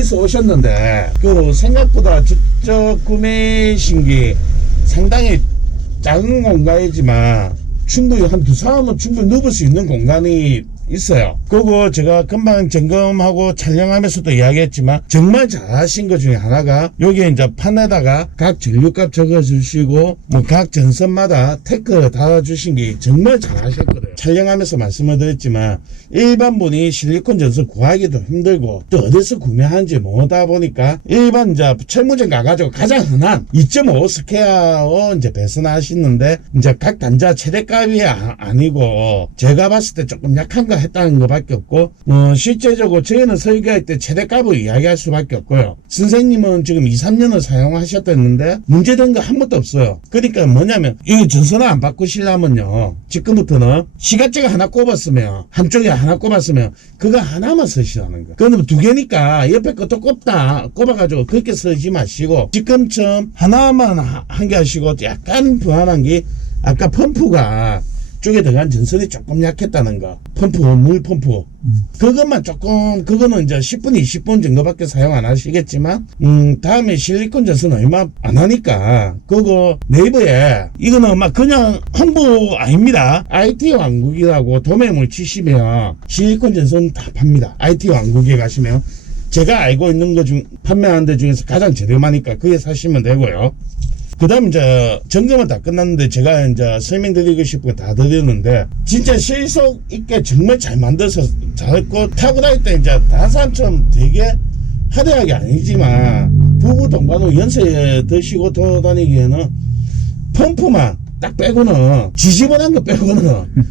어디서 오셨는데 그 생각보다 직접 구매신 게 상당히 작은 공간이지만 충분히 한 두 사람은 충분히 누울 수 있는 공간이 있어요. 그거 제가 금방 점검하고 촬영하면서도 이야기했지만 정말 잘하신 것 중에 하나가 여기 이제 판에다가 각 전류값 적어주시고 뭐 각 전선마다 태크 달아주신 게 정말 잘하셨거든요. 촬영하면서 말씀을 드렸지만 일반 분이 실리콘 전선 구하기도 힘들고 또 어디서 구매하는지 모르다 보니까 일반 이제 철무점 가가지고 가장 흔한 2.5 스퀘어 이제 배선하시는데 이제 각 단자 최대값이 아니고 제가 봤을 때 조금 약한 거 했다는 것밖에 없고 실제적으로 저희는 설계할 때 최대값을 이야기할 수밖에 없고요. 선생님은 지금 2-3년을 사용하셨다는데 문제된 거 한 번도 없어요. 그러니까 뭐냐면 이 전선을 안 바꾸시려면요, 지금부터는 시가제가 하나 꼽았으면 한쪽에 하나 꼽았으면 그거 하나만 쓰시라는 거예요. 그건 두 개니까 옆에 것도 꼽아가지고 그렇게 쓰지 마시고 지금처럼 하나만 한 개 하시고 약간 불안한 게 아까 펌프가 쪽에 들어간 전선이 조금 약했다는 거. 물 펌프. 그것만 조금, 그거는 이제 10분, 20분 정도밖에 사용 안 하시겠지만, 다음에 실리콘 전선 얼마 안 하니까, 그거 네이버에, 이거는 막 그냥 홍보 아닙니다. IT 왕국이라고 도매물 치시면 실리콘 전선 다 팝니다. IT 왕국에 가시면, 제가 알고 있는 거 중, 판매하는 데 중에서 가장 저렴하니까 그게 사시면 되고요. 그 다음 이제 점검은 다 끝났는데 제가 이제 설명드리고 싶은 거 다 드렸는데 진짜 실속 있게 정말 잘 만들어서 잘했고 타고 다닐 때 이제 다른 사람처럼 되게 화려하게 아니지만 부부 동반으로 연세 드시고 돌아다니기에는 펌프만 딱 빼고는 지지분한 거 빼고는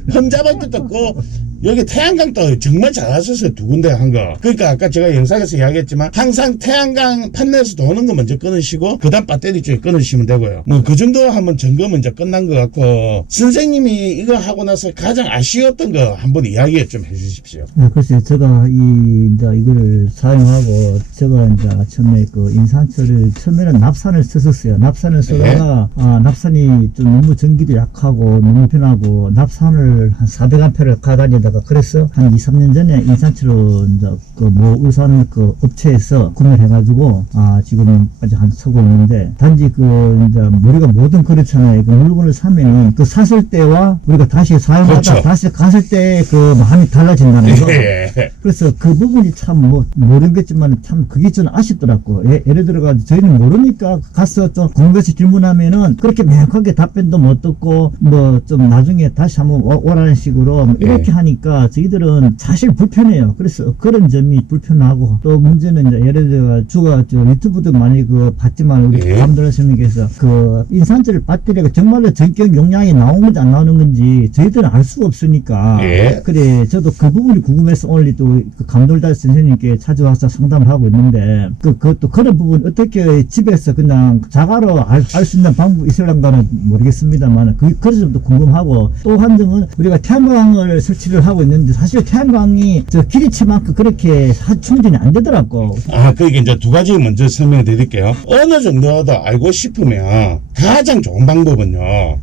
흠잡을 것도 없고 여기 태양광도 정말 잘하셨어요. 두 군데 한 거. 그러니까 아까 제가 영상에서 이야기했지만 항상 태양광 판넬에서 도는 거 먼저 끊으시고 그 다음 배터리 쪽에 끊으시면 되고요. 뭐 그 정도 하면 점검은 이제 끝난 것 같고 선생님이 이거 하고 나서 가장 아쉬웠던 거 한번 이야기 좀 해주십시오. 네, 글쎄요. 제가 이제 이거를 사용하고 제가 이제 처음에 그 인산철을 처음에는 납산을 썼었어요. 납산을 쓰다가 납산이 좀 너무 전기도 약하고 너무 편하고 납산을 한 400A를 가다니다 그래서 한 2-3년 전에 인산철로 이제 그 모 울산 그 업체에서 구매를 해가지고 지금까지 한 쓰고 있는데 단지 그 이제 우리가 뭐든 그렇잖아요. 그 물건을 사면은 그 샀을 때와 우리가 다시 사용하다 그렇죠. 다시 갔을 때 그 마음이 달라진다는 거. 예. 그래서 그 부분이 참 뭐 모르겠지만 참 그게 좀 아쉽더라고. 예를 들어가지고 저희는 모르니까 가서 좀 궁금해서 질문하면은 그렇게 명확하게 답변도 못 듣고 뭐 좀 나중에 다시 한번 오라는 식으로 이렇게 하니까 저희들은 사실 불편해요. 그래서 그런 점이 불편하고 또 문제는 이제 예를 들어 주가 유튜브도 많이 그 봤지만 우리 감독님께서 그 인산철 배터리가 정말로 전격 용량이 나온 건지 안 나오는 건지 저희들은 알 수가 없으니까 그래 저도 그 부분이 궁금해서 오늘 또 그 감돌달 선생님께 찾아와서 상담을 하고 있는데 그것도 그런 부분 어떻게 집에서 그냥 자가로 알 수 있는 방법이 있을런가는 모르겠습니다만 그런 점도 궁금하고 또 한 점은 우리가 태양광을 설치를 하고 있는데 사실 태양광이 저 기대치만큼 그렇게 충전이 안 되더라고. 그러니까 이제 두 가지 먼저 설명해 드릴게요. 어느 정도라도 알고 싶으면 가장 좋은 방법은요,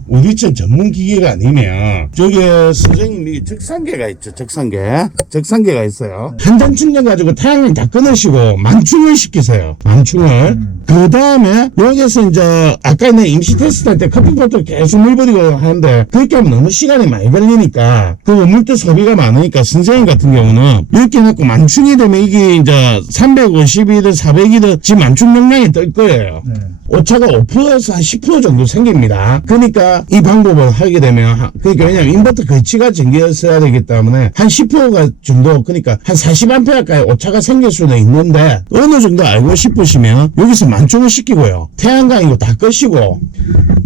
우리처럼 전문 기계가 아니면 저기에 선생님이 적산계가 있죠. 적산계가 있어요. 한전 충전 가지고 태양을 다 끊으시고 만충을 시키세요. 만충을. 그 다음에 여기서 이제 아까 내 임시 테스트 할 때 커피포트 계속 물 버리고 하는데 그렇게 하면 너무 시간이 많이 걸리니까 그리고 물도 소비가 많으니까 선생님 같은 경우는 이렇게 해놓고 만충이 되면 이게 이제 350이든 400이든 지금 만충 용량이 뜰 거예요. 오차가 5%에서 한 10% 정도 생깁니다. 그러니까 이 방법을 하게 되면 그러니까 왜냐면 인버터 거치가 전기였어야 되기 때문에 한 10%가 정도 그러니까 한 40A까지 오차가 생길 수는 있는데 어느 정도 알고 싶으시면 여기서 만충을 시키고요. 태양광이고 다 끄시고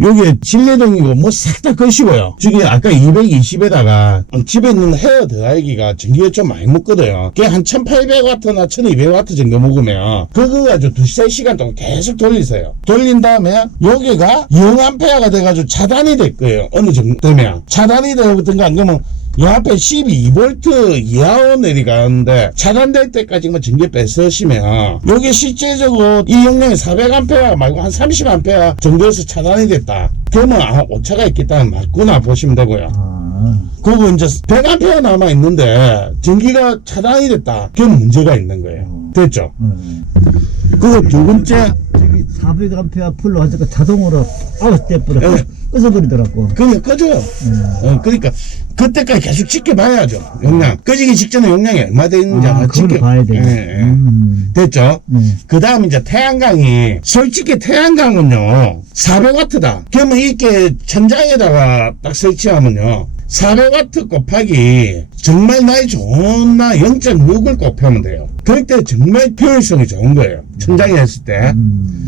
여기 진례동이고 뭐 싹 다 끄시고요. 저기 아까 220에다가 집에 있는 헤어 드라이기가 전기가 좀 많이 먹거든요. 그게 한 1800W나 1200W 정도 먹으면 그거 가지고 2-3시간 동안 계속 돌리세요. 돌린 다음에 여기가 0A가 돼가지고 차단이 될 거예요. 어느 정도 되면 차단이 되든가 안 그러면 이 앞에 12V 이하로 내려가는데 차단될 때까지만 전기 뺏으시면 여기 실제적으로 이 용량이 400A 말고 한 30A 정도에서 차단이 됐다. 그러면 오차가 있겠다는 맞구나 보시면 되고요. 그리고 이제 100A 남아 있는데 전기가 차단이 됐다. 그건 문제가 있는 거예요. 됐죠? 그거 두 번째, 저기 400A 풀로 하니까 자동으로 아웃돼버려 예. 꺼져버리더라고. 그게 꺼져요. 그러니까 그때까지 계속 지켜봐야죠. 용량 꺼지기 직전에 용량이 얼마 돼 있는지 아, 한번 그걸 봐야 되네. 예, 예. 됐죠? 그 다음 이제 태양광이, 솔직히 태양광은요 400W다 그러면 이렇게 천장에다가 딱 설치하면요 400W 곱하기 정말 나이 좋은 나 0.6을 곱하면 돼요. 그럴 때 정말 효율성이 좋은 거예요. 천장에 했을 때.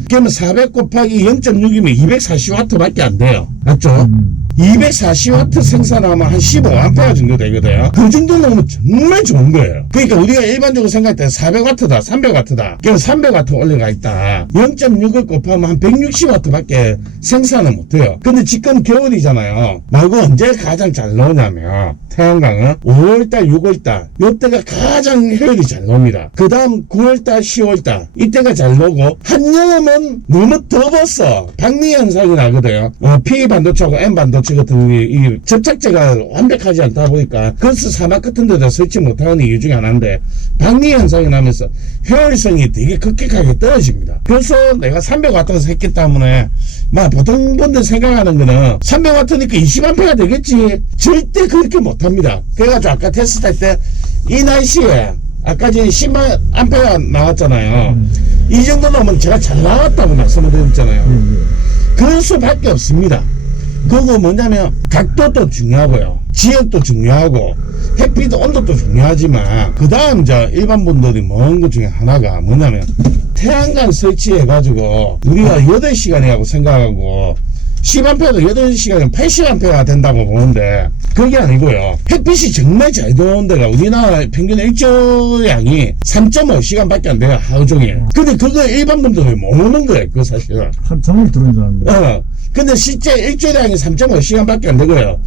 그러면 400 곱하기 0.6이면 240W 밖에 안 돼요. 맞죠? 240W 생산하면 한 15A 정도 되거든요. 그 정도 넣으면 정말 좋은 거예요. 그러니까 우리가 일반적으로 생각할 때 400W다, 300W다. 그럼 300W 올려가 있다. 0.6을 곱하면 한 160W 밖에 생산을 못 해요. 근데 지금 겨울이잖아요. 말고 언제 가장 잘 나오냐면, 태양광은 5월달, 6월달. 이때가 가장 효율이 잘 나옵니다. 그 다음 9월달, 10월달. 이때가 잘 나오고, 한여름은 너무 더웠어. 박리 현상이 나거든요. P 반도체하고 N 반도체 같은 이 접착제가 완벽하지 않다 보니까 건스 사막 같은 데다 설치 못하는 이유 중에 하나인데, 박리 현상이 나면서 효율성이 되게 급격하게 떨어집니다. 그래서 내가 300W에서 했기 때문에 보통 분들 생각하는 거는 300W니까 20A 되겠지. 절대 그렇게 못합니다. 그래가지고 아까 테스트 할 때 이 날씨에 아까 전에 10A 나왔잖아요. 이 정도 나오면 제가 잘 나왔다고 말씀을 드렸잖아요. 그럴 수밖에 없습니다. 그거 뭐냐면 각도도 중요하고요, 지역도 중요하고, 햇빛 온도도 중요하지만, 그 다음 이제 일반 분들이 모르는 것 중에 하나가 뭐냐면, 태양광 설치해가지고 우리가 8시간이라고 생각하고 10A도 8시간이면 80A가 된다고 보는데, 그게 아니고요. 햇빛이 정말 잘 들어오는 데가 우리나라 평균 일조량이 3.5시간 밖에 안 돼요, 하루 종일. 근데 그거 일반 분들이 모르는 거예요, 그거 사실은. 하루 종일 들어온 줄 알았는데. 근데 실제 일조량이 3.5시간 밖에 안 되고요.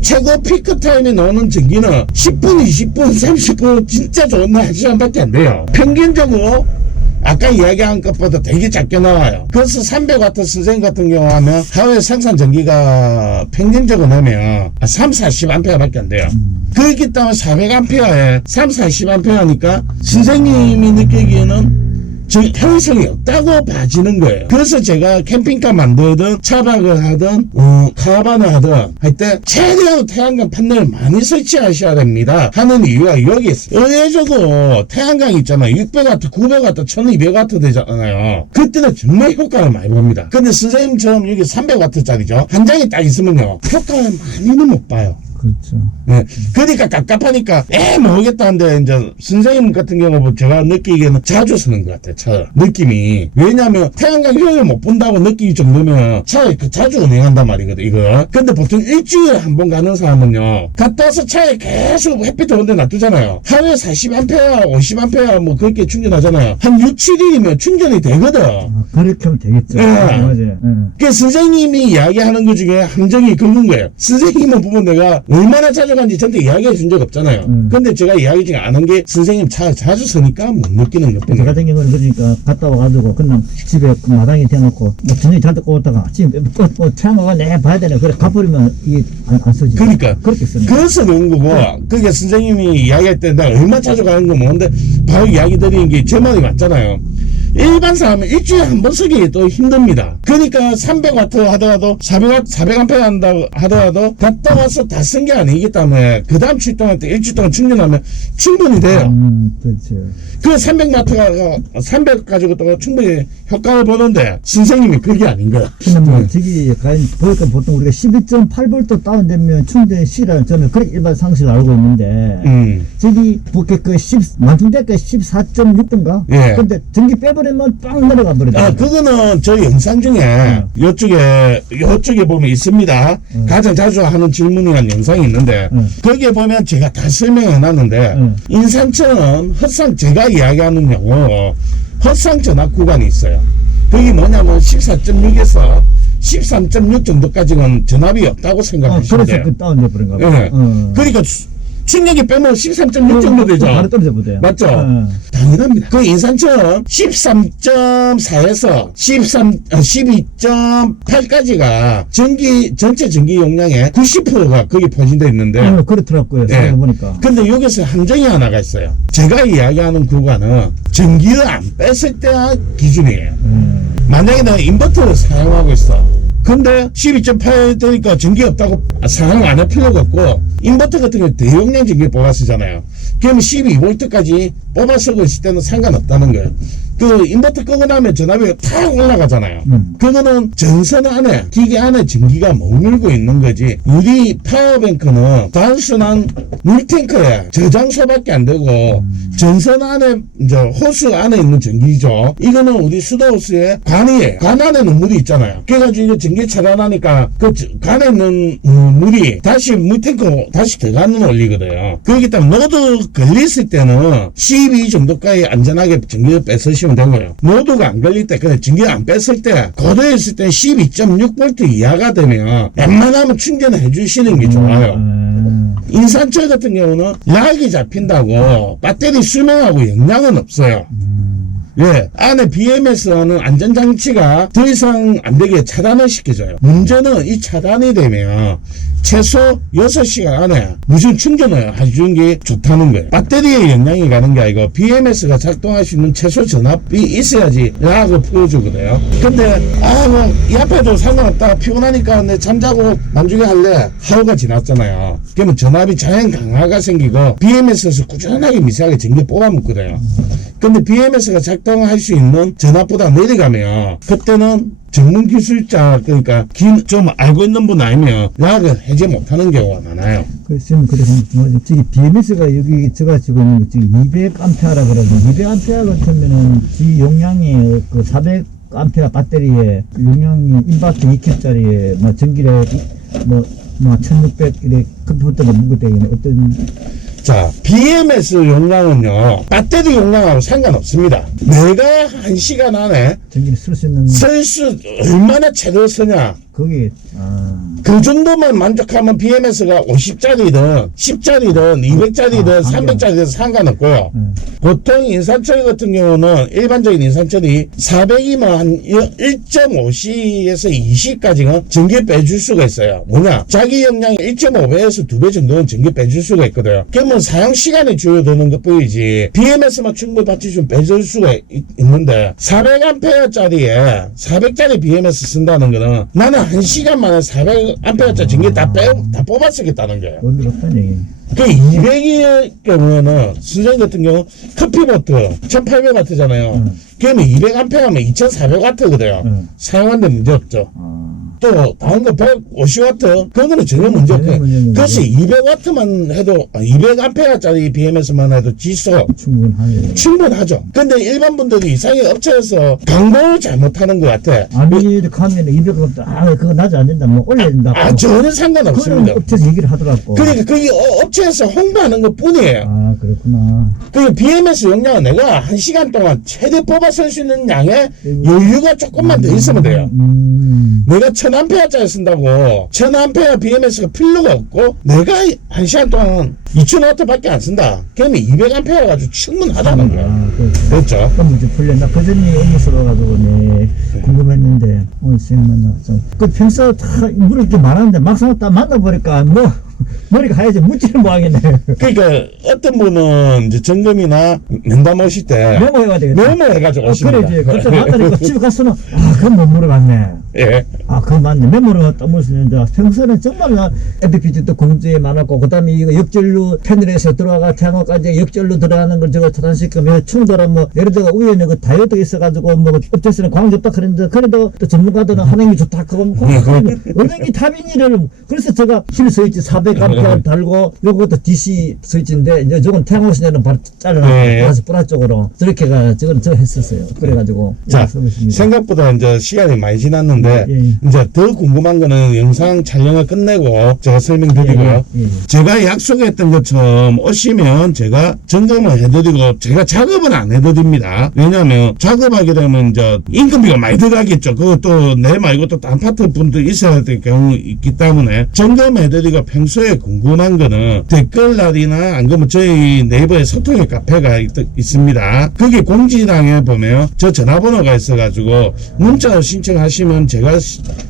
최고 피크 타임에 나오는 전기는 10분, 20분, 30분 진짜 좋은 날 1시간 밖에 안 돼요. 평균적으로 아까 이야기한 것보다 되게 작게 나와요. 그래서 300W 선생님 같은 경우 하면 하루에 생산 전기가 평균적으로 하면 3, 40A 밖에 안 돼요. 그렇기 때문에 400A에 3, 40A니까 선생님이 느끼기에는 효율성이 없다고 봐지는 거예요. 그래서 제가 캠핑카 만들든 차박을 하든 카라반을 하든 할 때 최대한 태양광 판넬을 많이 설치하셔야 됩니다 하는 이유가 여기 있어요. 의외적으로 태양광 있잖아요. 600W, 900W, 1200W 되잖아요. 그때는 정말 효과를 많이 봅니다. 근데 선생님처럼 여기 300W짜리죠. 한 장이 딱 있으면요, 효과를 많이는 못 봐요. 그렇죠. 네. 그러니까 깝깝하니까 모르겠다는데, 이제 선생님 같은 경우 제가 느끼기에는 자주 쓰는 것 같아요, 차 느낌이. 왜냐면 태양광 효율을 못 본다고 느낄 정도면 차에 자주 운행한단 말이거든, 이거. 근데 보통 일주일에 한 번 가는 사람은요, 갔다 와서 차에 계속 햇빛 들어오는 데 놔두잖아요. 하루에 40A, 50A 뭐 그렇게 충전하잖아요. 한 6, 7일이면 충전이 되거든. 그렇게 하면 되겠죠. 네. 맞아요. 그 선생님이 이야기하는 것 중에 함정이 그건 거예요. 선생님은 보면 내가 얼마나 자주 간지 저한테 이야기해 준 적 없잖아요. 근데 제가 이야기 중에 안 한 게, 선생님 차 자주 쓰니까 못 느끼는 것 저 뿐이에요. 같은 경우는 그러니까 갔다 와가지고 그냥 집에 그 마당에 대놓고 뭐 저녁에 잘 듣고 오다가 아침에 태양광을 내 봐야 되네. 그래 가버리면 이게 안 쓰지. 그러니까 그렇게 쓰네. 그래서 그런 거고, 그게 선생님이 이야기할 때 내가 얼마 자주 가는 거 뭔데 바로 이야기 드리는 게 제 말이 맞잖아요. 일반 사람은 일주일에 한 번 쓰기 또 힘듭니다. 그러니까 300W 하더라도 400A 한다고 하더라도 갔다 와서 다 쓴 게 아니기 때문에 그 다음 출동할 때 일주일 동안 충전하면 충분히 돼요. 그렇죠. 그 300W가 300 가지고 또 충분히 효과를 보는데 선생님이 그게 아닌 거야. 근데 뭐 저기 보니까 보통 우리가 12.8V 다운되면 충전이 시라는 저는 그렇게 일반 상식을 알고 있는데 저기 보게 그 만통대가 14.6던가. 예. 근데 전기 빼버리면 빵 내려가 버리더라고요. 그거는 저 영상 중에 요쪽에 보면 있습니다. 가장 자주 하는 질문이란 영상이 있는데 거기에 보면 제가 다 설명해 놨는데 인산철은 헛상, 제가 이야기하는 용어 헛상 전압 구간이 있어요. 그게 뭐냐면 14.6에서 13.6 정도까지는 전압이 없다고 생각하시면 그래서 돼요. 그 다운돼 버린가 예. 봐요. 그러니까 충격이 빼면 13.6 정도 되죠. 바로 떨어져 보대요. 맞죠? 당연합니다. 그 인산철 13.4에서 12.8까지가 전체 전기 용량의 90%가 거기 포진되어 있는데 그렇더라고요. 예. 보니까. 근데 여기서 함정이 하나가 있어요. 제가 이야기하는 구간은 전기를 안 뺐을 때 기준이에요. 만약에 내가 인버터를 사용하고 있어. 근데 12.8 되니까 전기 없다고 사용 안 할 필요가 없고, 인버터 같은 경우 대용량 전기 뽑아 쓰잖아요. 그러면 12V까지 뽑아 쓰고 있을 때는 상관없다는 거예요. 그 인버터 끄고 나면 전압이 탁 올라가잖아요. 그거는 전선 안에, 기계 안에 전기가 머물고 있는 거지. 우리 파워뱅크는 단순한 물탱크에 저장소밖에 안 되고, 전선 안에, 이제 호스 안에 있는 전기죠. 이거는 우리 수도호스의 관이에요. 관 안에는 물이 있잖아요. 그래가지고 이거 전기 차단하니까 그 관에 있는 물이 다시 물탱크 다시 들어가는 원리거든요. 그렇기 때문에 노드 걸렸을 때는 12 정도까지 안전하게 전기를 뺏으시면 되고요. 노드가 안 걸릴 때, 그냥 전기를 안 뺐을 때, 고도에 있을 때 12.6V 이하가 되면 웬만하면 충전을 해주시는 게 좋아요. 인산철 같은 경우는 락이 잡힌다고 배터리 수명하고 영향은 없어요. 예, 안에 BMS하는 안전장치가 더 이상 안 되게 차단을 시켜줘요. 문제는 이 차단이 되면 최소 6시간 안에 무슨 충전을 해주는 게 좋다는 거예요. 배터리에 영향이 가는 게 아니고 BMS가 작동할 수 있는 최소 전압이 있어야지 락을 풀어주거든요. 근데 뭐 이 앞에도 상관없다, 피곤하니까 내 잠자고 나중에 할래 하루가 지났잖아요. 그러면 전압이 자연 강화가 생기고 BMS에서 꾸준하게 미세하게 전기 뽑아먹거든요. 근데 BMS가 작동할 수 있는 전압보다 내려가면 그때는 전문 기술자, 그러니까 좀 알고 있는 분 아니면 락을 해제 못하는 경우가 많아요. 지금 그래서 저기 BMS가 여기 제가 지금 있는 거 지금 200A라 그러거든요. 200A 같으면은 지 용량이 그 400A 배터리에 용량이 인버터 2캡짜리에 뭐 전기를 뭐 1600 이렇게 컴퓨터가 묵고 되겠네. 어떤 자, BMS 용량은요, 배터리 용량하고 상관없습니다. 내가 1시간 안에 전기를 쓸 수 있는 얼마나 제대로 쓰냐. 거기 그 정도만 만족하면 BMS가 50짜리든 10짜리든 200짜리든 300짜리든 상관없고요. 보통 인산철 같은 경우는 일반적인 인산철이 400이면 한 1.5C에서 2C까지는 전기 빼줄 수가 있어요. 뭐냐? 자기 용량이 1.5배에서 2배 정도는 전기 빼줄 수가 있거든요. 그러면 사용 시간이 줄어드는 것 뿐이지 BMS만 충분히 받쳐주면 빼줄 수가 있는데 400A짜리에 400짜리 BMS 쓴다는 거는 나는 1시간 만에 400A짜리 전기 다 뽑아 쓰겠다는 거예요. 의미가 없다는 얘기. 그 200의 경우에는 수전 같은 경우 커피보트 1800W잖아요. 그러면 200A면 2400W거든요. 사용하는데 문제 없죠. 또 다른 거 150W 그거는 전혀 문제 없고, 그래서 200W만 해도 200A짜리 BMS만 해도 지수 충분하죠. 근데 일반 분들이 이상하게 업체에서 광고를 잘못하는 것 같아. 아니 가면 200W 그거 낮아 안 된다, 뭐 올려야 된다. 전혀 상관없습니다. 업체에서 얘기를 하더라고. 그러니까 그게 업체에서 홍보하는 것 뿐이에요. 그렇구나. 그 BMS 용량은 내가 1시간 동안 최대 뽑아 쓸 수 있는 양의 여유가 조금만 더 있으면 돼요. 내가 1000A짜리 쓴다고 1000A BMS가 필요가 없고 내가 1시간 동안 2000W 밖에 안 쓴다. 그러면 200A 가지고 충분하다는 거야. 그렇죠. 그럼 문제 풀렸나? 그 전이 업무스러워 가지고 궁금했는데 오늘 선생님 만나서 그 평소 다 물이 이렇게 많았는데 막상 딱 만나보니까 뭐 머리가 하얘져 묻지를 못하겠네. 그러니까 어떤 분은 이제 점검이나 면담 오실 때 메모해야 되겠다. 메모해가지고 오십니다. 그래, 그때 만나니까 집에 가서는 그건 못 물어봤네. 예. 그건 맞네. 메모를 딱 물었는데 평소에는 정말 FPG도 공주에 많았고, 그 다음에 이거 역전류 패널에서 들어가 태양호까지 역전류 들어가는 걸 저거 차단시키면 충돌은 뭐 예를 들어 위에는 그 다이어트 있어가지고 뭐 업체에서는 광 좋다 그랬는데, 그래도 또 전문가들은 한행이 좋다 그거 은행이 타빈이를 그래서 제가 실 스위치 400A 달고 요것도 DC 스위치인데 이제 저건 태양호시냐는 바로 잘라서 뿌라 쪽으로 저렇게가 저거 했었어요. 그래가지고 자, 생각보다 이제 시간이 많이 지났는데 있는데 예. 이제 더 궁금한 거는 영상 촬영을 끝내고 제가 설명드리고요. 예. 제가 약속했던 것처럼 오시면 제가 점검을 해드리고 제가 작업은 안 해드립니다. 왜냐하면 작업하게 되면 이제 인건비가 많이 들어가겠죠. 그것도 내 말고 또 다른 파트 분도 있어야 될 경우 있기 때문에 점검해드리고 평소에 궁금한 거는 댓글란이나 안 그러면 저희 네이버에 소통의 카페가 있습니다. 거기 공지사항에 보면 저 전화번호가 있어가지고 문자로 신청하시면 제가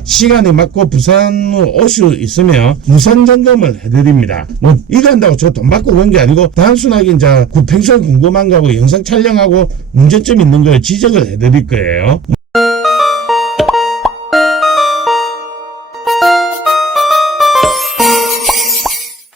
시간이 맞고 부산으로 오실 수 있으면 무상 점검을 해드립니다. 뭐 이거 한다고 저 돈 받고 그런 게 아니고 단순하게 이제 평소에 궁금한 거하고 영상 촬영하고 문제점 있는 걸 지적을 해드릴 거예요.